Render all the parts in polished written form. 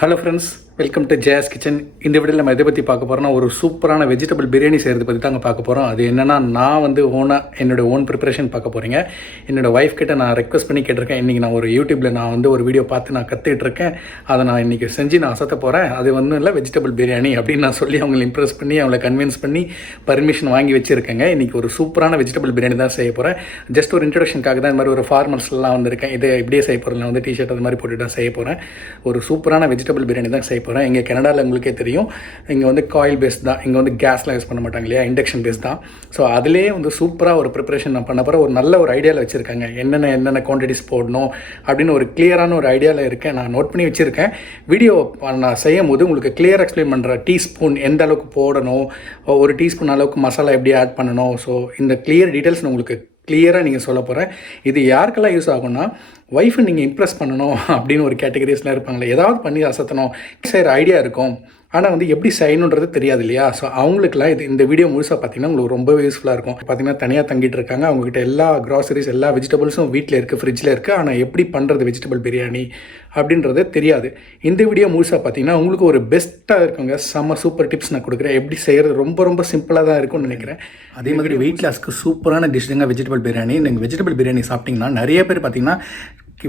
Hello friends, welcome to Jayas Kitchen. இந்த வீடியோவில் நம்ம எதை பற்றி பார்க்க போகிறோம்னா ஒரு சூப்பரான வெஜிடபிள் பிரியாணி செய்கிறது பற்றி தாங்க பார்க்க போகிறோம். அது என்னென்னா நான் என்னோடய ஓன் ப்ரிப்பரேஷன் பார்க்க போகிறீங்க. என்னோடய ஒய்ஃப் கிட்ட நான் ரெக்வஸ்ட் பண்ணி கேட்டிருக்கேன். இன்றைக்கி நான் ஒரு யூடியூப்பில் ஒரு வீடியோ பார்த்து நான் கற்றுக்கிட்டுருக்கேன். அதை நான் இன்றைக்கி செஞ்சு நான் அசத்த போகிறேன். அது இல்லை வெஜிடபிள் பிரியாணி அப்படின்னு நான் சொல்லி அவங்களை இம்ப்ரெஸ் பண்ணி அவங்களை கன்வின்ஸ் பண்ணி பர்மிஷன் வாங்கி வச்சுருக்கேங்க. இன்றைக்கி ஒரு சூப்பரான வெஜிடபிள் பிரியாணி தான் செய்ய போகிறேன். ஜஸ்ட் ஒரு இன்ட்ரடக்ஷனுக்காக தான் இந்த மாதிரி ஒரு ஃபார்மல்ஸ்லாம் வந்திருக்கேன். இதை இப்படியே செய்ய போகிறேன். நான் டிஷர்ட் அது மாதிரி போட்டு தான் செய்ய போகிறேன். ஒரு சூப்பரான வெஜிடபிள் பிரியாணி தான் செய்ய போகிறேன். இங்கே கனடாவில் உங்களுக்கே தெரியும், இங்கே காயில் பேஸ் தான். இங்கே கேஸ்லாம் யூஸ் பண்ண மாட்டாங்க இல்லையா, இண்டக்ஷன் பேஸ் தான். ஸோ அதிலே சூப்பராக ஒரு ப்ரிப்பரேஷன் நான் பண்ண போகிறேன். ஒரு நல்ல ஒரு ஐடியாவில் வச்சுருக்காங்க. என்னென்ன குவான்டிட்டிஸ் போடணும் அப்படின்னு ஒரு கிளியரான ஒரு ஐடியாவில் இருக்கேன். நான் நோட் பண்ணி வச்சுருக்கேன். வீடியோ நான் செய்யும் போது உங்களுக்கு கிளியர் எக்ஸ்பிளைன் பண்ணுறேன். டீஸ்பூன் எந்த அளவுக்கு போடணும், ஒரு டீஸ்பூன் அளவுக்கு மசாலா எப்படி ஆட் பண்ணணும். ஸோ இந்த கிளியர் டீட்டெயில்ஸ் நான் உங்களுக்கு கிளியராக நீங்கள் சொல்ல போகிறேன். இது யாருக்கெல்லாம் யூஸ் ஆகும்னா, ஒய்ஃபை நீங்கள் இம்ப்ரெஸ் பண்ணணும் அப்படின்னு ஒரு கேட்டகரிஸ்லாம் இருப்பாங்களே, ஏதாவது பண்ணி அசத்தணும் செய்கிற ஐடியா இருக்கும், ஆனால் எப்படி செய்யணுன்றது தெரியாது இல்லையா. ஸோ அவங்களுக்குலாம் இந்த வீடியோ முழுசாக பார்த்தீங்கன்னா உங்களுக்கு ரொம்பவே யூஸ்ஃபுல்லாக இருக்கும். பார்த்தீங்கன்னா தனியாக தங்கிட்டு இருக்காங்க, அவங்ககிட்ட எல்லா க்ராசரிஸ் எல்லா வெஜிடபிள்ஸும் வீட்டில் இருக்குது, ஃப்ரிட்ஜில் இருக்குது. ஆனால் எப்படி பண்ணுறது வெஜிடபிள் பிரியாணி அப்படின்றது தெரியாது. இந்த வீடியோ முழுசாக பார்த்தீங்கன்னா உங்களுக்கு ஒரு பெஸ்ட்டாக இருக்குங்க. செம்ம சூப்பர் டிப்ஸ் நான் கொடுக்குறேன். எப்படி செய்கிறது ரொம்ப சிம்பிளாக தான் இருக்கும்னு நினைக்கிறேன். அதே மாதிரி வெயிட் லாஸ்க்கு சூப்பரான டிஷ் தாங்க வெஜிடபிள் பிரியாணி. நீங்கள் வெஜிடபிள் பிரியாணி சாப்பிட்டிங்கன்னா நிறைய பேர் பார்த்தீங்கன்னா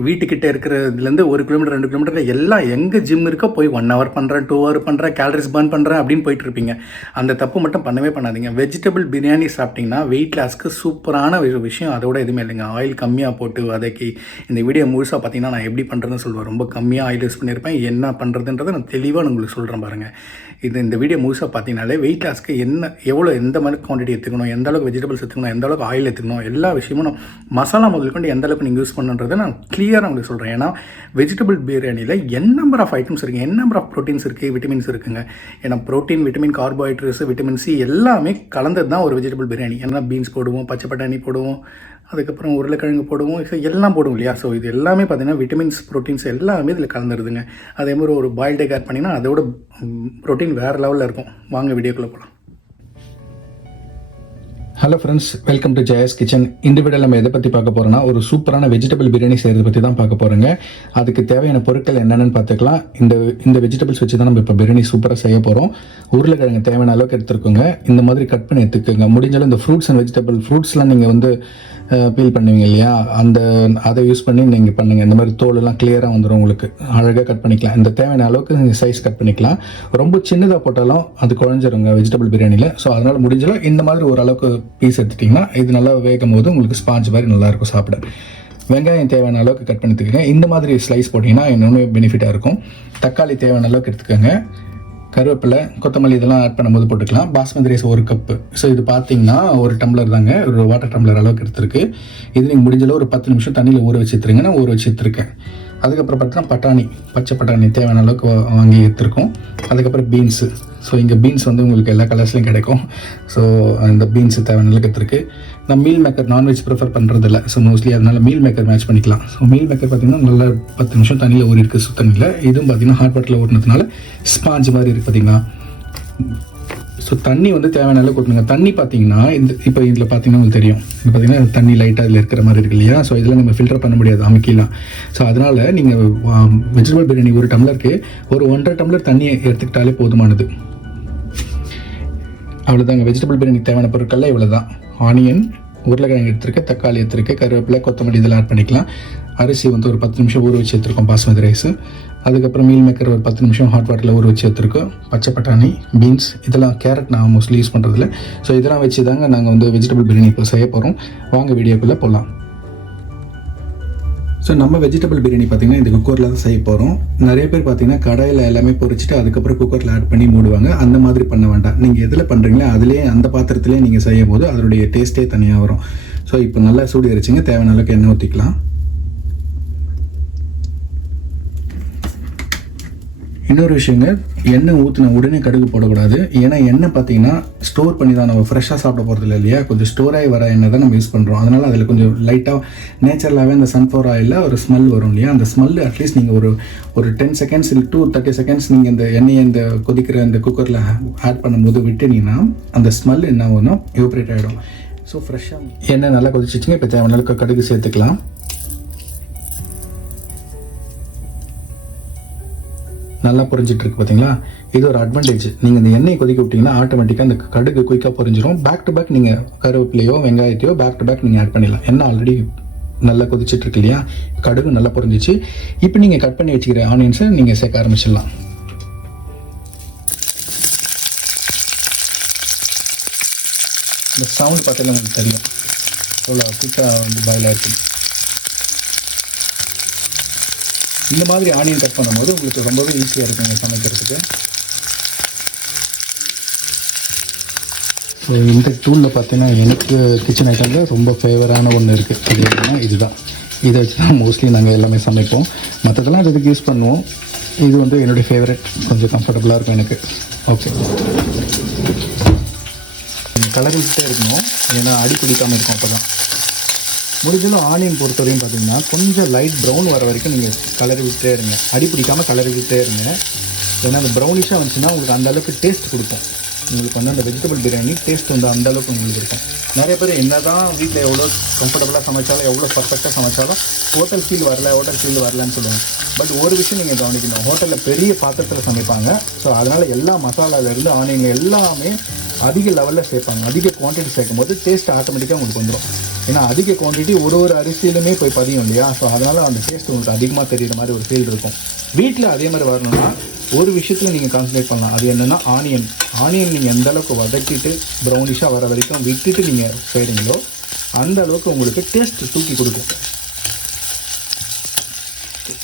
வீட்டுக்கிட்ட இருக்கிறதுலேருந்து 1 கிலோமீட்டர் 2 கிலோமீட்டரில் எல்லாம் எங்கே ஜிம் இருக்கோ போய் 1 ஹவர் பண்ணுறேன், 2 ஹவர் பண்ணுறேன், கேலரிஸ் பர்ன் பண்ணுறேன் அப்படின்னு போயிட்டுருப்பீங்க. அந்த தப்பு மட்டும் பண்ணவே பண்ணாதீங்க. வெஜிடபிள் பிரியாணி சாப்பிட்டிங்கன்னா வெயிட் லாஸ்க்கு சூப்பரான விஷயம் அதோட எதுவுமே இல்லைங்க. ஆயில் கம்மியாக போட்டு வதக்கி இந்த வீடியோ முழுசாக பார்த்தீங்கன்னா நான் எப்படி பண்ணுறதுன்னு சொல்லுவேன். ரொம்ப கம்மியாக ஆயில் யூஸ் பண்ணியிருப்பேன். என்ன பண்ணுறதுன்றதை நான் தெளிவாக உங்களுக்கு சொல்கிறேன் பாருங்கள். இந்த வீடியோ முழுசாக பார்த்தீங்கனாலே வெயிட் லாஸ்க்கு எந்த மாதிரி குவான்டிட்டி எடுத்துக்கணும், எந்த அளவுக்கு வெஜிடபிள்ஸ் எடுத்துக்கணும், எந்த அளவுக்கு ஆயில் எடுத்துக்கணும், எல்லா விஷயமும் நான் மசாலா முதல் கொண்டு எந்த அளவுக்கு நீங்கள் யூஸ் பண்ணுன்றதை நான் கிளியராக உங்களுக்கு சொல்கிறேன். ஏன்னா வெஜிடபிள் பிரியாணியில் நம்பர் ஆஃப் ஐட்டம்ஸ் இருக்குது, நம்பர் ஆஃப் ப்ரோட்டீன்ஸ் இருக்குது, விட்டமின்ஸ் இருக்குங்க. ஏன்னா protein, vitamin, carbohydrates, vitamin C எல்லாமே கலந்தது தான் ஒரு வெஜிடபிள் பிரியாணி. ஏன்னா பீன்ஸ் போடுவோம், பச்சை பட்டாணி போடுவோம், அதுக்கப்புறம் உருளைக்கிழங்கு போடுவோம், எல்லாம் போடுவோம் இல்லையா. ஸோ இது எல்லாமே பார்த்தீங்கன்னா விட்டமின்ஸ், ப்ரோட்டீன்ஸ் எல்லாமே இதில் கலந்துருதுங்க. அதே மாதிரி ஒரு பாயில்ட் எக் ஆட் பண்ணிங்கன்னா அதோட ப்ரோட்டீன் வேறு லெவலில் இருக்கும். வாங்க வீடியோக்குள்ளே போகலாம். Hello friends, welcome to Jaya's kitchen. இந்த வீடியோவில் நம்ம எதை பற்றி பார்க்க போகிறோம்னா ஒரு சூப்பரான வெஜிடபிள் பிரியாணி செய்கிறத பற்றி தான் பார்க்க போகிறோங்க. அதுக்கு தேவையான பொருட்கள் என்னென்னு பார்த்துக்கலாம். இந்த வெஜிடபிள்ஸ் வச்சு தான் நம்ம இப்போ பிரியாணி சூப்பராக செய்ய போகிறோம். உருளைக்கிழங்கு தேவையான அளவுக்கு எடுத்துருக்கோங்க. இந்த மாதிரி கட் பண்ணி எடுத்துக்கோங்க. முடிஞ்சாலும் இந்த ஃப்ரூட்ஸ் அண்ட் வெஜிடபிள் ஃப்ரூட்ஸ்லாம் நீங்கள் பீல் பண்ணுவீங்க இல்லையா, அதை யூஸ் பண்ணி நீங்கள் பண்ணுங்கள். இந்த மாதிரி தோலெல்லாம் கிளியராக வந்துடும், உங்களுக்கு அழகாக கட் பண்ணிக்கலாம். இந்த தேவையான அளவுக்கு நீங்கள் சைஸ் கட் பண்ணிக்கலாம். ரொம்ப சின்னதாக போட்டாலும் அது குழஞ்சிருங்க வெஜிடபிள் பிரியாணியில். ஸோ அதனால் முடிஞ்சாலும் இந்த மாதிரி ஓரளவுக்கு பீஸ் எடுத்துட்டிங்கன்னா இது நல்லா வேகும் போது உங்களுக்கு ஸ்பாஞ்ச் மாதிரி நல்லாயிருக்கும் சாப்பிட. வெங்காயம் தேவையான அளவுக்கு கட் பண்ணிட்டுக்கோங்க. இந்த மாதிரி ஸ்லைஸ் போட்டிங்கன்னா இன்னொன்று பெனிஃபிட்டாக இருக்கும். தக்காளி தேவையான அளவுக்கு எடுத்துக்கோங்க. கருவேப்பிலை, கொத்தமல்லி இதெல்லாம் ஆட் பண்ணும்போது போட்டுக்கலாம். Basmati rice 1 cup. ஸோ இது பார்த்தீங்கன்னா 1 டம்ளர் தாங்க, ஒரு வாட்டர் டம்ளர் அளவுக்கு எடுத்துருக்கு. இது நீங்கள் முடிஞ்சளவு ஒரு 10 நிமிஷம் தண்ணியில் ஊற வச்சு எடுத்துருங்க. நான் ஊற வச்சு எடுத்துருக்கேன். அதுக்கப்புறம் பார்த்தீங்கன்னா பச்சை பட்டாணி தேவையான அளவுக்கு வாங்கி எடுத்துருக்கோம். அதுக்கப்புறம் பீன்ஸு. ஸோ இங்கே பீன்ஸ் உங்களுக்கு எல்லா கலர்ஸ்லையும் கிடைக்கும். ஸோ அந்த பீன்ஸு தேவையான அளவுக்கு எடுத்துருக்கு. நான் மீல் மேக்கர் நான்வெஜ் ப்ரிஃபர் பண்ணுறதில்ல. ஸோ மோஸ்ட்லி அதனால் மீல் மேக்கர் மேட்ச் பண்ணிக்கலாம். ஸோ மீல் மேக்கர் பார்த்திங்கன்னா நல்லா 10 நிமிஷம் தண்ணியில் ஊறி இருக்குது, சுத்தண்ணியில். இதுவும் பார்த்திங்கன்னா ஹாட் வாட்டரில் ஊறினதுனால ஸ்பாஞ்ச் மாதிரி இருக்குது பார்த்திங்கன்னா. ஸோ தண்ணி தேவையான அளவுக்கு ஊற்றணுங்க. தண்ணி பார்த்தீங்கன்னா இப்போ இதில் பார்த்தீங்கன்னா உங்களுக்கு தெரியும், இது பார்த்தீங்கன்னா தண்ணி லைட்டாக இதில் இருக்கிற மாதிரி இருக்கு இல்லையா. ஸோ இதெல்லாம் நம்ம ஃபில்டர் பண்ண முடியாது, அமுக்கிலாம். ஸோ அதனால் நீங்கள் வெஜிடபிள் பிரியாணி 1 டம்ளருக்கு ஒரு 1.5 டம்ளர் தண்ணியை எடுத்துக்கிட்டாலே போதுமானது. அவ்வளோதாங்க. வெஜிடபிள் பிரியாணி தேவையான பொருட்கள்லாம் இவ்வளோ தான். ஆனியன், உருளைக்கிழங்கு எடுத்துருக்கு, தக்காளி எடுத்துருக்கு, கருவேப்பிலை, கொத்தமல்லி இதெல்லாம் ஆட் பண்ணிக்கலாம். அரிசி ஒரு 10 நிமிஷம் ஊற வச்சு எடுத்துருக்கோம், பாஸ்மதி ரைஸு. அதுக்கப்புறம் மீல் மேக்கர் ஒரு 10 நிமிஷம் ஹாட் வாட்டரில் ஊற வச்சு எடுத்துருக்கோம். பச்சை பட்டாணி, பீன்ஸ் இதெல்லாம், கேரட் நான் மோஸ்ட்லி யூஸ் பண்ணுறதில்ல. ஸோ இதெல்லாம் வச்சு தாங்க நாங்கள் வெஜிடபிள் பிரியாணி இப்போ செய்ய போகிறோம். வாங்க வீடியோக்குள்ளே போகலாம். ஸோ நம்ம வெஜிடபிள் பிரியாணி பார்த்திங்கன்னா இந்த குக்கரில் தான் செய்ய போகிறோம். நிறைய பேர் பார்த்திங்கன்னா கடாயில் எல்லாமே பொரிச்சிட்டு அதுக்கப்புறம் குக்கரில் ஆட் பண்ணி மூடுவாங்க. அந்த மாதிரி பண்ண வேண்டாம். நீங்கள் எதில் பண்ணுறீங்களோ அதிலே அந்த பாத்திரத்துலேயே நீங்கள் செய்யும் போது அதனுடைய டேஸ்ட்டே தனியாக வரும். ஸோ இப்போ நல்லா சூடு எரிச்சிங்க. தேவையான அளவுக்கு எண்ணெய் ஊற்றிக்கலாம். இன்னொரு விஷயங்க, எண்ணெய் ஊற்றின உடனே கடுகு போடக்கூடாது. ஏன்னா எண்ணெய் பார்த்தீங்கன்னா ஸ்டோர் பண்ணி தான் நம்ம ஃப்ரெஷ்ஷாக சாப்பிட போகிறது இல்லையா. கொஞ்சம் ஸ்டோர் ஆகி வர எண்ணெய் தான் நம்ம யூஸ் பண்ணுறோம். அதனால் அதில் கொஞ்சம் லைட்டாக நேச்சுரலாகவே அந்த சன்ஃப்ளவர் ஆயிலில் ஒரு ஸ்மெல் வரும் இல்லையா. அந்த ஸ்மெல் அட்லீஸ்ட் நீங்கள் ஒரு 10 செகண்ட்ஸ் இல்லை 30 செகண்ட்ஸ் நீங்கள் இந்த எண்ணெயை இந்த கொதிக்கிற அந்த குக்கரில் ஆட் பண்ணும்போது விட்டுனீங்கன்னா அந்த ஸ்மெல் என்ன ஆகும்னா எவாப்ரேட் ஆகிடும். ஸோ ஃப்ரெஷ்ஷாக எண்ணெய் நல்லா கொதிச்சிச்சிங்க. இப்போ தேவையான அளவுக்கு கடுகு சேர்த்துக்கலாம். நல்லா பொரிஞ்சிட்ருக்கு பார்த்தீங்களா. இது ஒரு அட்வான்டேஜ். நீங்கள் இந்த எண்ணெய் கொதிக்க விட்டிங்கன்னா ஆட்டோமேட்டிக்காக அந்த கடுகு குயிக்காக பொரிஞ்சிடும். பேக் டு பேக் நீங்கள் கருவேப்பிலையோ வெங்காயத்தையோ பேக் டு பேக் நீங்கள் ஆட் பண்ணிடலாம். எண்ணெய் ஆல்ரெடி நல்லா கொதிச்சிட்ருக்கு இல்லையா, கடுகு நல்லா பொரிஞ்சிச்சு. இப்போ நீங்கள் கட் பண்ணி வச்சுக்கிற ஆனியன்ஸை நீங்கள் சேர்க்க ஆரம்பிச்சிடலாம். இந்த சவுண்ட் பார்த்தாலே உங்களுக்கு தெரியும் எவ்வளோ குயிக்காக வந்து பாயில் ஆகிருக்கு. இந்த மாதிரி ஆனியன் கட் பண்ணும்போது உங்களுக்கு ரொம்பவே ஈஸியாக இருக்குங்க சமைக்கிறதுக்கு. ஸோ இந்த டூலில் பார்த்தீங்கன்னா எனக்கு கிச்சன் ஐட்டமில் ரொம்ப ஃபேவரான ஒன்று இருக்குது. அது என்னன்னா இதுதான். இதை வச்சு தான் மோஸ்ட்லி நாங்கள் எல்லாமே சமைப்போம். மற்றதெல்லாம் அதுக்கு யூஸ் பண்ணுவோம். இது வந்து என்னுடைய ஃபேவரட். கொஞ்சம் கம்ஃபர்டபுளாக இருக்கும் எனக்கு. ஓகே, கலர் விட்டே இருக்கணும், ஏன்னா அடி பிடிக்காமல் இருக்கும். அப்போ தான் முடிஞ்சதும் ஆனியன் பொறுத்தவரையும் பார்த்தீங்கன்னா கொஞ்சம் லைட் ப்ரௌன் வர வரைக்கும் நீங்கள் கலரி விட்டே இருங்க. அடி பிடிக்காமல் கலரி விட்டே இருங்க. ஏன்னா அந்த ப்ரௌனிஷாக வந்துச்சுன்னா உங்களுக்கு அந்தளவுக்கு டேஸ்ட் கொடுக்கும். உங்களுக்கு வந்து அந்த வெஜிடபிள் பிரியாணி டேஸ்ட் வந்து அந்தளவுக்கு உங்களுக்கு இருக்கும். நிறைய பேர் என்ன தான் வீட்டில் எவ்வளோ கம்ஃபர்டபுளாக சமைச்சாலும் எவ்வளோ பர்ஃபெக்டாக சமைச்சாலும் ஹோட்டல் ஃபீல் வரலன்னு சொல்லுவாங்க. பட் ஒரு விஷயம் நீங்கள் கவனிக்கணும், ஹோட்டலில் பெரிய பாத்திரத்தில் சமைப்பாங்க. ஸோ அதனால் எல்லா மசாலாவிலேருந்து ஆனியன் எல்லாமே அதிக லெவலில் சேர்ப்பாங்க. அதிக குவான்டிட்டி சேர்க்கும் போது டேஸ்ட் ஆட்டோமேட்டிக்காக உங்களுக்கு வந்துடும். ஏன்னா அதிக குவான்டிட்டி ஒரு அரிசியிலுமே போய் பதியும் இல்லையா. ஸோ அதனால் அந்த டேஸ்ட் உங்களுக்கு அதிகமாக தெரிகிற மாதிரி ஒரு ஃபீல் இருக்கும். வீட்டில் அதே மாதிரி வரணும்னா ஒரு விஷயத்தில் நீங்கள் கான்சன்ட்ரேட் பண்ணலாம். அது என்னென்னா ஆனியன் நீங்கள் எந்த அளவுக்கு வதக்கிட்டு ப்ரௌனிஷாக வர வரைக்கும் விட்டுட்டு நீங்கள் செய்கிறீங்களோ அந்த அளவுக்கு உங்களுக்கு டேஸ்ட் தூக்கி கொடுக்கும்.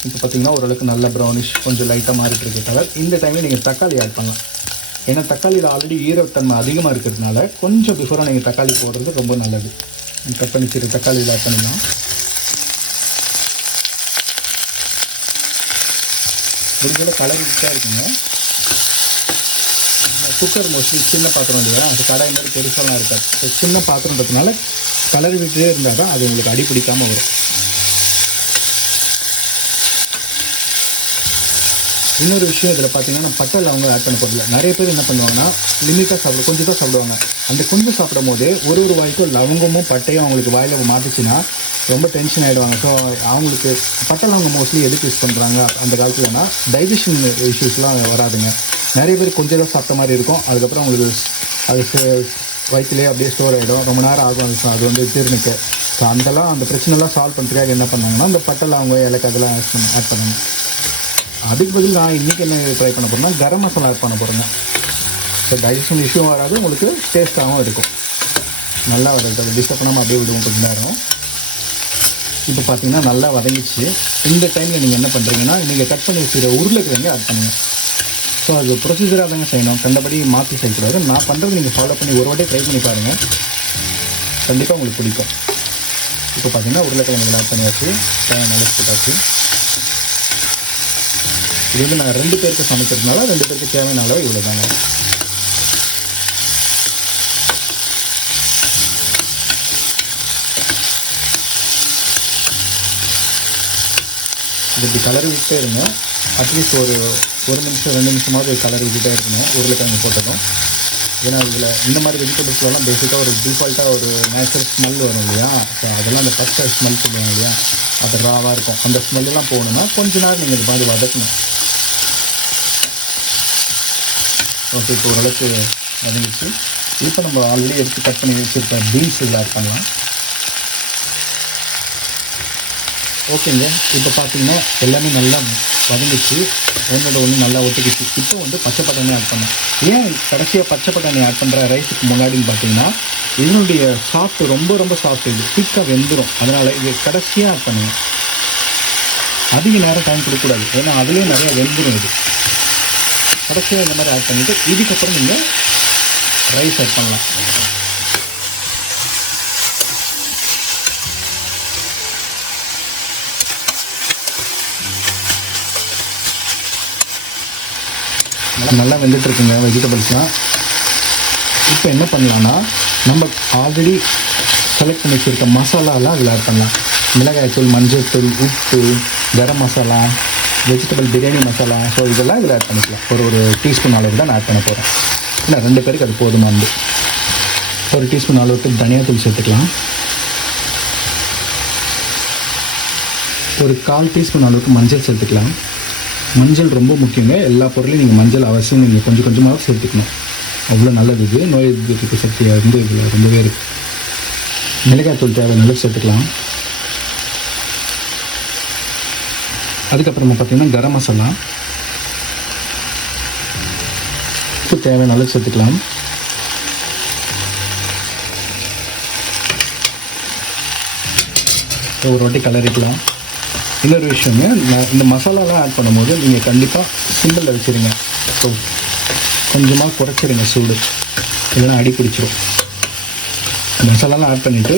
இப்போ பார்த்தீங்கன்னா ஓரளவுக்கு நல்ல ப்ரௌனிஷ் கொஞ்சம் லைட்டாக மாறிட்டு இருக்க கலர். இந்த டைமில் நீங்கள் தக்காளி ஆட் பண்ணலாம். ஏன்னா தக்காளியில் ஆல்ரெடி ஈரத்தன்மை அதிகமாக இருக்கிறதுனால கொஞ்சம் பிஃபோராக நீங்கள் தக்காளி போடுறது ரொம்ப நல்லது. கட் பண்ணி வச்சுட்டு தக்காளியில் ஆட் பண்ணிடலாம். முடிஞ்சளவு கலரிக்கிட்டே இருக்குங்க. குக்கர் மோஸ்ட்லி சின்ன பாத்திரம் இல்லையா, அது கடாய் மாதிரி பெருசாலாம் இருக்காது. ஸோ சின்ன பாத்திரன்றதுனால கலரி விட்டே இருந்தால் தான் அது உங்களுக்கு அடி பிடிக்காமல் வரும். இன்னொரு விஷயம் இதில் பார்த்தீங்கன்னா பட்டை லவங்க ஆட் பண்ண போகிறதில்ல. நிறைய பேர் என்ன பண்ணுவாங்கன்னா லிமிட்டாக சாப்பிடும், கொஞ்சம் தான் சாப்பிடுவாங்க. அந்த கொஞ்சம் சாப்பிடும் போது ஒரு வாய்க்கும் லவங்கமும் பட்டையும் அவங்களுக்கு வாயில் மாட்டுச்சுன்னா ரொம்ப டென்ஷன் ஆகிடுவாங்க. ஸோ அவங்களுக்கு பட்டை லவங்கம் மோஸ்ட்லி எதுக்கு யூஸ் பண்ணுறாங்க அந்த காலத்துலனா டைஜஷன் இஷ்யூஸ்லாம் வராதுங்க. நிறைய பேர் கொஞ்சம் தான் சாப்பிட்ட மாதிரி இருக்கும். அதுக்கப்புறம் அவங்களுக்கு அது வயிற்றுலேயே அப்படியே ஸ்டோர் ஆகிடும், ரொம்ப நேரம் ஆகும் அது வந்து ஜீரணிக்க. ஸோ அந்த பிரச்சனைலாம் சால்வ் பண்ணுறதுக்காக என்ன பண்ணாங்கன்னா அந்த பட்டை லவங்க ஏலக்காய் அதெல்லாம் ஆட் பண்ணுங்க. அதுக்கு பதில் நான் இன்றைக்கி என்ன ட்ரை பண்ண போகிறேன்னா கரம் மசாலா ஆட் பண்ண போகிறேங்க. ஸோ டைஜஷன் இஷ்யூ வராது, உங்களுக்கு டேஸ்ட்டாகவும் இருக்கும். நல்லா வதக்கிட்டு டிஸ்டர்ப் பண்ணாமல் அப்படியே விடுவோம் கொஞ்சம் நேரம். இப்போ பார்த்தீங்கன்னா நல்லா வதங்கிச்சு. இந்த டைமில் நீங்கள் என்ன பண்ணுறீங்கன்னா நீங்கள் கட் பண்ணி வச்சுக்கிற உருளைக்கிழங்கு ஆட் பண்ணுங்கள். ஸோ அது ப்ரொசீஜராக தாங்க செய்யணும், கண்டபடி மாற்றி செய்யக்கூடாது. நான் பண்ணுறது நீங்கள் ஃபாலோ பண்ணி ஒரு வாட்டி ட்ரை பண்ணி பாருங்கள், கண்டிப்பாக உங்களுக்கு பிடிக்கும். இப்போ பார்த்தீங்கன்னா உருளைக்கிழங்கு ஆட் பண்ணியாச்சு, நல்லா போட்டாச்சு. இது வந்து நான் 2 பேருக்கு சமைக்கிறதுனால 2 பேருக்கு தேவையான அளவு இவ்வளோ தாங்க. இப்படி கலர் விட்டே இருங்க. அட்லீஸ்ட் ஒரு நிமிஷம் 2 நிமிஷமாவது கலர் விட்டுட்டே இருக்கணும் உருளைக்கிழங்கு போட்டதும். ஏன்னா இதில் இந்த மாதிரி வெஜிடபிள்ஸ்லாம் பேசிக்காக ஒரு டிஃபால்ட்டாக ஒரு நேச்சுரல் ஸ்மெல் வரும் இல்லையா. ஸோ அதெல்லாம் அந்த பச்சை ஸ்மெல் சொல்லுவாங்க இல்லையா, அது ராவாக இருக்கும். அந்த ஸ்மெல்லாம் போகணுன்னா கொஞ்ச நேரம் நீங்கள் இது மாதிரி வதக்கணும். ஓகே, இப்போ ஓரளவுக்கு வதங்கிச்சு. இப்போ நம்ம ஆல்ரெடி எடுத்து கட் பண்ணி வச்சுருக்க பீன்ஸ் இதில் ஆட் பண்ணலாம். ஓகேங்க, இப்போ பார்த்தீங்கன்னா எல்லாமே நல்லா வதங்கிச்சு, ஒன்று நல்லா ஒட்டிக்கிச்சு. இப்போ வந்து பச்சை பட்டாணி ஆட் பண்ணேன். ஏன் கடைசியாக பச்சை பட்டாணி ஆட் பண்ணுற ரைஸுக்கு முன்னாடின்னு பார்த்தீங்கன்னா இதனுடைய சாஃப்ட் ரொம்ப சாஃப்ட், இது குயிக்காக வெந்துடும். அதனால் இது கடைசியாக ஆட் பண்ணுங்கள். அதிக நேரம் டைம் கொடுக்கக்கூடாது, ஏன்னா அதுலேயும் நிறையா வெந்துடும். இது கடைசியாக இந்த மாதிரி ஆட் பண்ணிவிட்டு இதுக்கப்புறம் நீங்கள் ரைஸ் ஆட் பண்ணலாம். நல்லா வெந்துட்டுருக்குங்க வெஜிடபிள்ஸ்லாம். இப்போ என்ன பண்ணலான்னா நம்ம ஆல்ரெடி செலக்ட் பண்ணி வச்சுருக்க மசாலாலாம் அதில் ஆட் பண்ணலாம். மிளகாய்த்தூள், மஞ்சள் தூள், உப்பு, கரம் மசாலா, வெஜிடபிள் பிரியாணி மசாலா. ஸோ இதெல்லாம் இதில் ஆட் பண்ணிக்கலாம். ஒரு டீஸ்பூன் அளவுக்கு தான் நான் ஆட் பண்ண போகிறேன். இல்லை 2 பேருக்கு அது போதுமானது. ஒரு டீஸ்பூன் அளவுக்கு தனியாத்தூள் சேர்த்துக்கலாம். ஒரு 1/4 டீஸ்பூன் அளவுக்கு மஞ்சள் சேர்த்துக்கலாம். மஞ்சள் ரொம்ப முக்கியங்க. எல்லா பொருளையும் நீங்கள் மஞ்சள் அவசியம் நீங்கள் கொஞ்சம் கொஞ்சமாக சேர்த்துக்கணும். அவ்வளோ நல்லது. இது நோய் எதிர்ப்பு சக்தி வந்து இதில் ரொம்பவே இருக்குது. மிளகாய்த்தூள் தேவையான அளவு சேர்த்துக்கலாம். அதுக்கப்புறமா பார்த்திங்கன்னா கரம் மசாலா உப்பு தேவையான அளவு சேர்த்துக்கலாம். ஒரு வாட்டி கலரிக்கலாம். இன்னொரு விஷயங்க, இந்த மசாலாலாம் ஆட் பண்ணும்போது நீங்கள் கண்டிப்பாக சிம்பிளில் வச்சுருங்க. ஸோ கொஞ்சமாக குறைச்சிடுங்க சூடு, இல்லைன்னா அடி பிடிச்சிரும். மசாலாலாம் ஆட் பண்ணிவிட்டு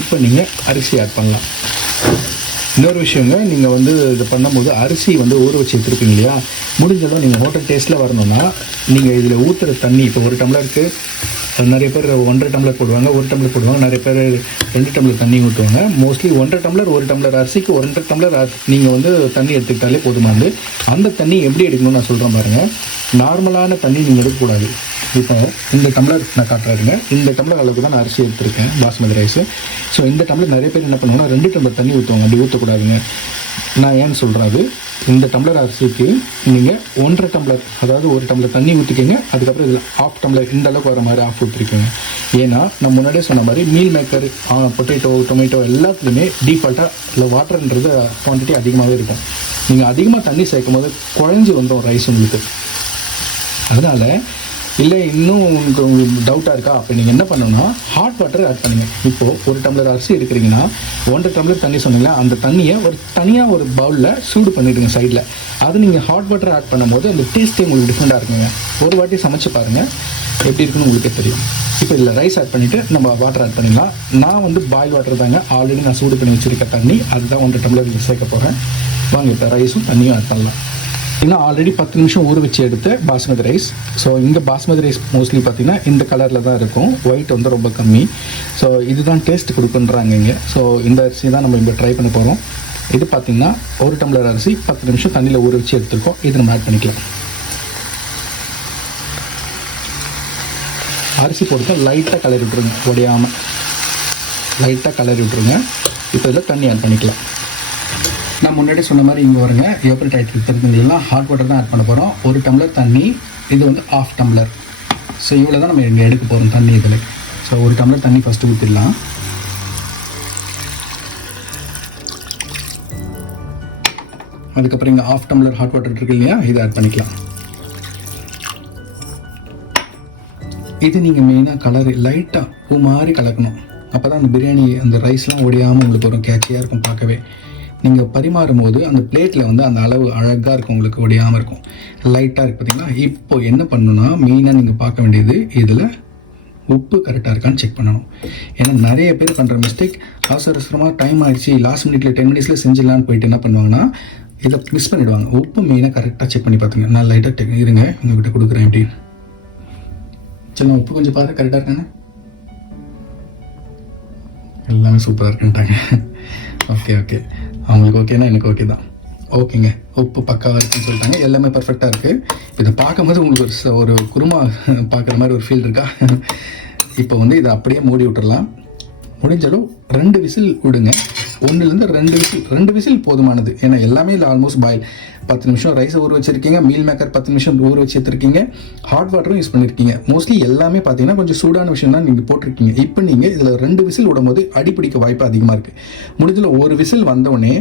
இப்போ நீங்கள் அரிசி ஆட் பண்ணலாம். இன்னொரு விஷயங்க, நீங்கள் வந்து இது பண்ணும்போது அரிசி வந்து ஊற வச்சு எடுத்துருப்பீங்க இல்லையா, முடிஞ்சதும் நீங்கள் ஹோட்டல் டேஸ்ட்டில் வரணும்னா நீங்கள் இதில் ஊற்றுற தண்ணி, இப்போ ஒரு டம்ளருக்கு நிறைய பேர் 1.5 டம்ளர் போடுவாங்க, 1 டம்ளர் போடுவாங்க, நிறைய பேர் 2 டம்ளர் தண்ணி ஊற்றுவாங்க. மோஸ்ட்லி 1.5 டம்ளர் 1 டம்ளர் அரிசிக்கு 1.5 டம்ளர் நீங்கள் வந்து தண்ணி எடுத்துக்கிட்டாலே போதுமானது. அந்த தண்ணி எப்படி எடுக்கணும்னு நான் சொல்கிறேன் பாருங்கள். நார்மலான தண்ணி நீங்கள் எடுக்கக்கூடாது. இப்போ இந்த டம்ளர் நான் காட்டுறாருங்க, இந்த டம்ளர் அளவுக்கு தான் நான் அரிசி எடுத்துருக்கேன், பாஸ்மதி ரைஸு. ஸோ இந்த டம்ளர் நிறைய பேர் என்ன பண்ணுவாங்கன்னா 2 டம்ளர் தண்ணி ஊற்றுவாங்க. அப்படி ஊற்றக்கூடாதுங்க. நான் ஏன்னு சொல்கிறது, இந்த டம்ளர் அரிசிக்கு நீங்கள் 1.5 டம்ளர், அதாவது 1 டம்ளர் தண்ணி ஊற்றிக்கிங்க. அதுக்கப்புறம் இதில் 1/2 டம்ளர் இந்த அளவுக்கு வர மாதிரி ஆஃப் ஊற்றிருக்கீங்க. ஏன்னா நான் முன்னாடியே சொன்ன மாதிரி மீல் மேக்கர், பொட்டேட்டோ, டொமேட்டோ எல்லாத்துலேயுமே டீஃபால்ட்டாக இல்லை வாட்டர்ன்றது குவான்டிட்டி அதிகமாகவே இருக்கும். நீங்கள் அதிகமாக தண்ணி சேர்க்கும் போது குழஞ்சி வந்துடும் ரைஸ் உங்களுக்கு. அதனால் இல்லை இன்னும் உங்களுக்கு டவுட்டாக இருக்கா, அப்போ நீங்கள் என்ன பண்ணணும்னா ஹாட் வாட்டர் ஆட் பண்ணுங்கள். இப்போது 1 டம்ளர் அரிசி எடுக்கிறீங்கன்னா 1.5 டம்ளர் தண்ணி சொன்னீங்களா, அந்த தண்ணியை தனியாக ஒரு பவுலில் சூடு பண்ணிவிடுங்க சைடில். அது நீங்கள் ஹாட் வாட்டர் ஆட் பண்ணும்போது அந்த டேஸ்ட்டே உங்களுக்கு டிஃப்ரெண்ட்டாக இருக்குங்க. ஒரு வாட்டி சமைச்சு பாருங்கள், எப்படி இருக்குன்னு உங்களுக்கே தெரியும். இப்போ இதில் ரைஸ் ஆட் பண்ணிவிட்டு நம்ம வாட்டர் ஆட் பண்ணிக்கலாம். நான் வந்து பாயில் வாட்டர் தாங்க, ஆல்ரெடி நான் சூடு பண்ணி வச்சுருக்க தண்ணி, அதுதான் 1.5 டம்ளர் சேர்க்க போகிறேன். வாங்க இப்போ ரைஸும் தண்ணியும் ஆட் பண்ணலாம். இன்னும் ஆல்ரெடி 10 நிமிஷம் ஊற வச்சு எடுத்த பாஸ்மதி ரைஸ். ஸோ இந்த பாஸ்மதி ரைஸ் மோஸ்ட்லி பார்த்திங்கன்னா இந்த கலரில் தான் இருக்கும், ஒயிட் வந்து ரொம்ப கம்மி. ஸோ இதுதான் டேஸ்ட் கொடுக்குன்றாங்க இங்கே. ஸோ இந்த அரிசி தான் நம்ம இப்போ ட்ரை பண்ண போகிறோம். இது பார்த்திங்கன்னா 1 டம்ளர் அரிசி 10 நிமிஷம் தண்ணியில் ஊற வச்சு எடுத்துருக்கோம். இது நம்ம ஆட் பண்ணிக்கலாம். அரிசி போட்டு லைட்டாக கலரி விட்ருங்க, உடையாமல் லைட்டாக கலரி விட்ருங்க. இப்போ இதில் தண்ணி ஆட் பண்ணிக்கலாம். நான் முன்னாடி சொன்ன மாதிரி இங்கே வருங்க, எவ்வளோ டைட் தெரிஞ்சுக்கலாம். ஹாட் வாட்டர் தான் ஆட் பண்ண போகிறோம். 1 டம்ளர் தண்ணி, இது வந்து 1/2 டம்ளர். ஸோ இவ்வளோ தான் நம்ம இங்கே எடுக்க போகிறோம் தண்ணி இதில். ஸோ 1 டம்ளர் தண்ணி ஃபஸ்ட்டு ஊற்றிடலாம். அதுக்கப்புறம் இங்கே 1/2 டம்ளர் ஹாட் வாட்டர் இருக்கு இல்லையா, இதை ஆட் பண்ணிக்கலாம். இது நீங்கள் மெயினாக கலர் லைட்டாக பூ மாதிரி கலக்கணும். அப்போ தான் அந்த பிரியாணி அந்த ரைஸ்லாம் ஒடியாமல் உங்களுக்கு ஒரு கேட்சியாக இருக்கும் பார்க்கவே. நீங்கள் பரிமாறும் போது அந்த பிளேட்டில் வந்து அந்த அளவு அழகாக இருக்கும், உங்களுக்கு ஒடியாமல் இருக்கும், லைட்டாக இருக்குது பார்த்தீங்களா. இப்போ என்ன பண்ணணும்னா மெயினாக நீங்கள் பார்க்க வேண்டியது இதில் உப்பு கரெக்டாக இருக்கான்னு செக் பண்ணணும். ஏன்னா நிறைய பேர் பண்ணுற மிஸ்டேக், அவசரமாக டைம் ஆகிடுச்சு, லாஸ்ட் மினிட்ல 10 மினிட்ஸில் செஞ்சிடலான்னு போயிட்டு என்ன பண்ணுவாங்கன்னா இதை மிஸ் பண்ணிவிடுவாங்க. உப்பு மெயினாக கரெக்டாக செக் பண்ணி பார்த்துங்க. நான் லைட்டாக இருங்க உங்கள்கிட்ட கொடுக்குறேன் எப்படின்னு. சரி, உப்பு கொஞ்சம் பாரு கரெக்டாக இருக்கானே. எல்லாமே சூப்பராக இருக்குன்ட்டாங்க. ஓகே ஓகே, அவங்களுக்கு ஓகேனா எனக்கு ஓகே தான். ஓகேங்க, உப்பு பக்காவாக இருக்குன்னு சொல்லிட்டாங்க, எல்லாமே பர்ஃபெக்டாக இருக்குது. இதை பார்க்கும்போது உங்களுக்கு ஒரு குருமா பார்க்குற மாதிரி ஒரு ஃபீல் இருக்கா. இப்போ வந்து இதை அப்படியே மூடி விட்டுடலாம். முடிஞ்சாலும் 2 விசில் விடுங்க. 1லேருந்து 2 விசில் போதுமானது. ஏன்னா எல்லாமே இல்லை ஆல்மோஸ்ட் பாயில். 10 நிமிஷம் ரைஸை ஊற வச்சுருக்கீங்க, மீல் மேக்கர் 10 நிமிஷம் ஊற வச்சு எடுத்துருக்கீங்க, ஹாட் வாட்டரும் யூஸ் பண்ணியிருக்கீங்க. மோஸ்ட்லி எல்லாமே பார்த்தீங்கன்னா கொஞ்சம் சூடான விஷயம் தான் நீங்கள் போட்டிருக்கீங்க. இப்போ நீங்கள் இதில் 2 விசில் விடும்போது அடிப்பிடிக்க வாய்ப்பு அதிகமாக இருக்குது. முடிஞ்சதில் 1 விசில் வந்தோடனே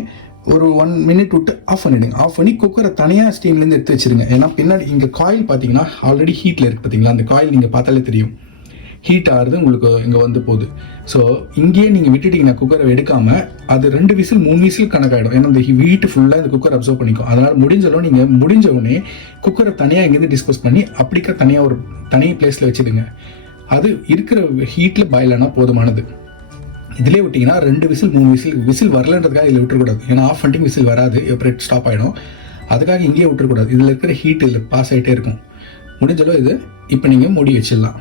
ஒரு 1 மினிட் விட்டு ஆஃப் பண்ணிவிடுங்க. ஆஃப் பண்ணி குக்கரை தனியாக ஸ்டீம்லேருந்து எடுத்து வச்சுருங்க. ஏன்னா பின்னாடி இங்கே காயில் பார்த்தீங்கன்னா ஆல்ரெடி ஹீட்டில் இருக்குது பார்த்தீங்களா, அந்த காயில் நீங்கள் பார்த்தாலே தெரியும் ஹீட் ஆகுது உங்களுக்கு இங்கே வந்து போகுது. ஸோ இங்கேயே நீங்கள் விட்டுட்டிங்கன்னா குக்கரை எடுக்காமல் அது 2 விசில் 3 விசில் கணக்காயிடும். ஏன்னா இந்த ஹீட்டு ஃபுல்லாக இந்த குக்கர் அப்சர்வ் பண்ணிக்கும். அதனால் முடிஞ்சாலும் நீங்கள் முடிஞ்ச உடனே குக்கரை தனியாக இங்கேருந்து டிஸ்போஸ் பண்ணி அப்படிக்கா தனியாக ஒரு தனி பிளேஸில் வச்சுடுங்க. அது இருக்கிற ஹீட்டில் பாயில் ஆனால் போதுமானது. இதிலே விட்டிங்கன்னா 2 விசில் 3 விசில் வரலன்றதுக்காக இதில் விட்டுறக்கூடாது. ஏன்னா ஆஃப் பண்ணிட்டு விசில் வராது, எப்போ ஸ்டாப் ஆகிடும். அதுக்காக இங்கேயே விட்டுறக்கூடாது. இதில் இருக்கிற ஹீட் இதில் பாஸ் ஆகிட்டே இருக்கும். முடிஞ்சாலும் இது இப்போ நீங்கள் மூடி வச்சிடலாம்.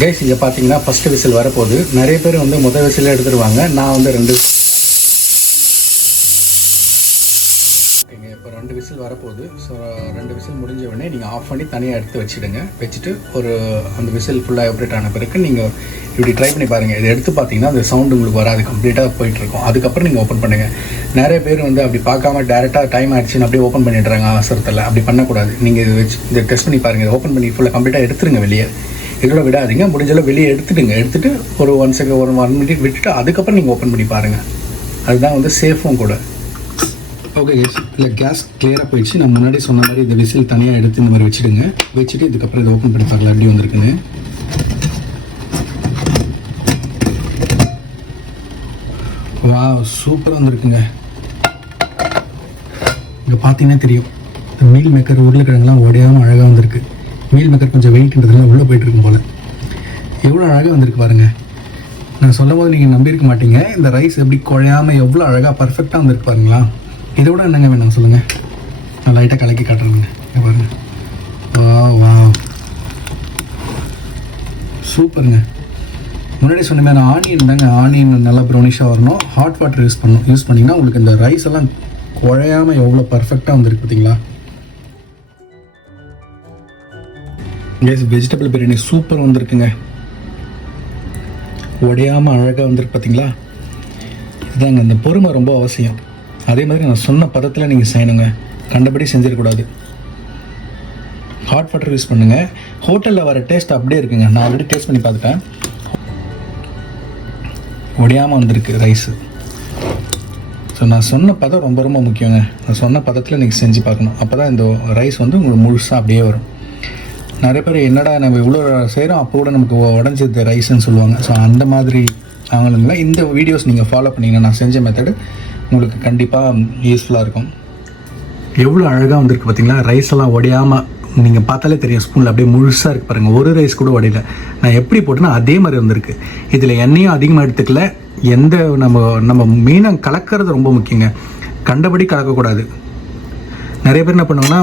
கைஸ் இங்கே பார்த்தீங்கன்னா ஃபஸ்ட்டு விசில் வரப்போகுது. நிறைய பேர் வந்து முதல் விசில் எடுத்துருவாங்க, நான் வந்து 2 விசில். ஓகேங்க, இப்போ 2 விசில் விசில் வரப்போகுது. ஸோ 2 விசில் முடிஞ்ச உடனே நீங்கள் ஆஃப் பண்ணி தனியாக எடுத்து வச்சுடுங்க. வச்சுட்டு அந்த விசில் ஃபுல்லாக எப்ரேட் ஆன பிறகு நீங்கள் இப்படி ட்ரை பண்ணி பாருங்கள். இதை எடுத்து பார்த்தீங்கன்னா அந்த சவுண்டு உங்களுக்கு வராது, கம்ப்ளீட்டாக போயிட்டுருக்கும். அதுக்கப்புறம் நீங்கள் ஓப்பன் பண்ணுங்கள். நிறைய பேர் அப்படி பார்க்காம டேரெக்டாக டைம் ஆகிடுச்சின்னு அப்படியே ஓப்பன் பண்ணிடுறாங்க அவசரத்தில். அப்படி பண்ணக்கூடாது. நீங்கள் இதை டெஸ்ட் பண்ணி பாருங்கள். இதை ஓப்பன் பண்ணி ஃபுல்லாக கம்ப்ளீட்டாக எடுத்துருங்க வெளியே. இதோட விடாதீங்க. முடிஞ்சளவு வெளியே எடுத்துட்டு ஒரு 1 செகண்ட் 1 மினிட் விட்டுட்டு அதுக்கப்புறம் நீங்கள் ஓப்பன் பண்ணி பாருங்கள். அதுதான் சேஃபும் கூட. ஓகே கேஸ், இல்லை கேஸ் கிளியராக போயிடுச்சு. நான் முன்னாடி சொன்ன மாதிரி இந்த விசில் தனியாக எடுத்து இந்த மாதிரி வச்சுடுங்க. வச்சுட்டு இதுக்கப்புறம் இதை ஓப்பன் பண்ணி பார்க்கலாம் எப்படி வந்திருக்குன்னு. வா, சூப்பராக வந்திருக்குங்க. இங்கே பார்த்தீங்கன்னா தெரியும், இந்த மீல் மேக்கர் உருளைக்கிழங்குலாம் உடையாமல் அழகாக வந்திருக்கு. மீல் மேக்கர் கொஞ்சம் வெயிட்ன்றதுலாம் உள்ளே போயிட்டுருக்கும் போல். எவ்வளோ அழகாக வந்திருக்கு பாருங்கள். நான் சொல்லும் போது நீங்கள் நம்பியிருக்க மாட்டீங்க, இந்த ரைஸ் எப்படி குழையாமல் எவ்வளோ அழகாக பர்ஃபெக்டாக வந்திருக்கு பாருங்களா. இதை விட என்னங்க வேணும் சொல்லுங்கள். நான் லைட்டாக கலக்கி காட்டுறேங்க. பாருங்கள், வா சூப்பருங்க. முன்னாடி சொன்ன மாதிரி ஆனியன் தாங்க, ஆனியன் நல்லா ப்ரௌனிஷாக வரணும். ஹாட் வாட்டர் யூஸ் பண்ணிங்கன்னா உங்களுக்கு இந்த ரைஸ் எல்லாம் குழையாமல் எவ்வளோ பர்ஃபெக்டாக வந்திருக்கு பார்த்தீங்களா. வெஜிடபிள் பிரியாணி சூப்பர் வந்திருக்குங்க. உடையாமல் அழகாக வந்திருக்கு பார்த்தீங்களா. இதுதாங்க, இந்த பொறுமை ரொம்ப அவசியம். அதே மாதிரி நான் சொன்ன பதத்தில் நீங்கள் செய்யணுங்க. கண்டபடி செஞ்சிடக்கூடாது. ஹாட் வாட்டர் யூஸ் பண்ணுங்கள். ஹோட்டலில் வர டேஸ்ட் அப்படியே இருக்குங்க. நான் ஆல்ரெடி டேஸ்ட் பண்ணி பார்த்துட்டேன். உடையாமல் வந்திருக்கு ரைஸு. ஸோ நான் சொன்ன பதம் ரொம்ப ரொம்ப முக்கியங்க. நான் சொன்ன பதத்தில் நீங்கள் செஞ்சு பார்க்கணும். அப்போ தான் இந்த ரைஸ் உங்களுக்கு முழுசாக அப்படியே வரும். நிறைய பேர் என்னடா நம்ம இவ்வளோ செய்கிறோம் அப்போ கூட நமக்கு உடஞ்சது ரைஸ்ன்னு சொல்லுவாங்க. ஸோ அந்த மாதிரி அவங்களுங்களா இந்த வீடியோஸ் நீங்கள் ஃபாலோ பண்ணிங்கன்னா நான் செஞ்ச மெத்தடு உங்களுக்கு கண்டிப்பாக யூஸ்ஃபுல்லாக இருக்கும். எவ்வளோ அழகாக வந்திருக்கு பார்த்தீங்களா. ரைஸ் எல்லாம் உடையாமல் நீங்கள் பார்த்தாலே தெரியும். ஸ்பூனில் அப்படியே முழுசாக இருக்குது பாருங்கள். ஒரு ரைஸ் கூட உடையல. நான் எப்படி போட்டேன்னா அதே மாதிரி வந்திருக்கு. இதில் எண்ணெயும் அதிகமாக எடுத்துக்கல. எந்த நம்ம மீனை கலக்கிறது ரொம்ப முக்கியங்க. கண்டபடி கலக்கக்கூடாது. நிறைய பேர் என்ன பண்ணுவாங்கன்னா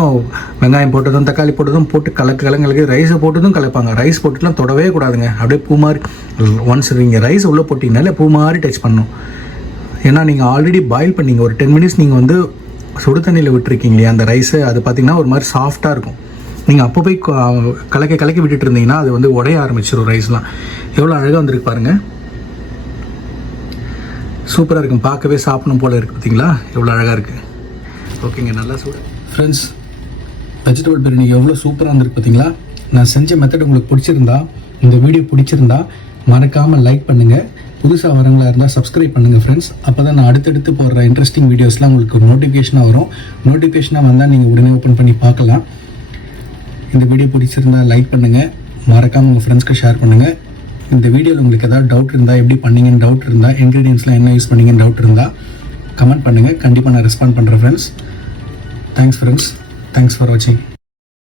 வெங்காயம் போட்டதும் தக்காளி போட்டதும் போட்டு கலக்கி ரைஸை போட்டதும் கலப்பாங்க. ரைஸ் போட்டுலாம் தொடவே கூடாதுங்க. அப்படியே பூ மாதிரி ஒன்ஸ் நீங்கள் ரைஸ் உள்ளே போட்டிங்கனாலே பூ மாதிரி டச் பண்ணணும். ஏன்னா நீங்கள் ஆல்ரெடி பாயில் பண்ணிங்க. ஒரு 10 மினிட்ஸ் நீங்கள் சுடு தண்ணியில் விட்டுருக்கீங்க இல்லையா அந்த ரைஸு. அது பார்த்திங்கன்னா ஒரு மாதிரி சாஃப்டாக இருக்கும். நீங்கள் அப்போ போய் கலக்கி விட்டுட்டு இருந்தீங்கன்னா அது உடைய ஆரம்பிச்சிடும் ரைஸ்லாம். எவ்வளோ அழகாக வந்திருக்கு பாருங்கள். சூப்பராக இருக்கும். பார்க்கவே சாப்பிடணும் போல் இருக்குது பார்த்தீங்களா. எவ்வளோ அழகாக இருக்குது. ஓகேங்க, நல்லா சூடு. ஃப்ரெண்ட்ஸ், வெஜிடபிள் பிரியாணி எவ்வளோ சூப்பராக இருந்திருக்கு பார்த்தீங்களா. நான் செஞ்ச மெத்தட் உங்களுக்கு பிடிச்சிருந்தா, இந்த வீடியோ பிடிச்சிருந்தா மறக்காமல் லைக் பண்ணுங்கள். புதுசாக வரவங்களா இருந்தால் சப்ஸ்கிரைப் பண்ணுங்கள் ஃப்ரெண்ட்ஸ். அப்போ தான் நான் அடுத்தடுத்து போடுற இன்ட்ரெஸ்டிங் வீடியோஸ்லாம் உங்களுக்கு நோட்டிஃபிகேஷனாக வரும். நோட்டிஃபிகேஷனாக வந்தால் நீங்கள் உடனே ஓப்பன் பண்ணி பார்க்கலாம். இந்த வீடியோ பிடிச்சிருந்தால் லைக் பண்ணுங்கள். மறக்காமல் உங்கள் ஃப்ரெண்ட்ஸ்க்கு ஷேர் பண்ணுங்கள். இந்த வீடியோவில் உங்களுக்கு ஏதாவது டவுட் இருந்தால், எப்படி பண்ணீங்கன்னு டவுட் இருந்தால், இன்க்ரீடியன்ஸ்லாம் என்ன யூஸ் பண்ணீங்கன்னு டவுட் இருந்தால் கமெண்ட் பண்ணுங்கள். கண்டிப்பாக நான் ரெஸ்பாண்ட் பண்ணுறேன் friends. Thanks friends. Thanks for வாட்சிங்.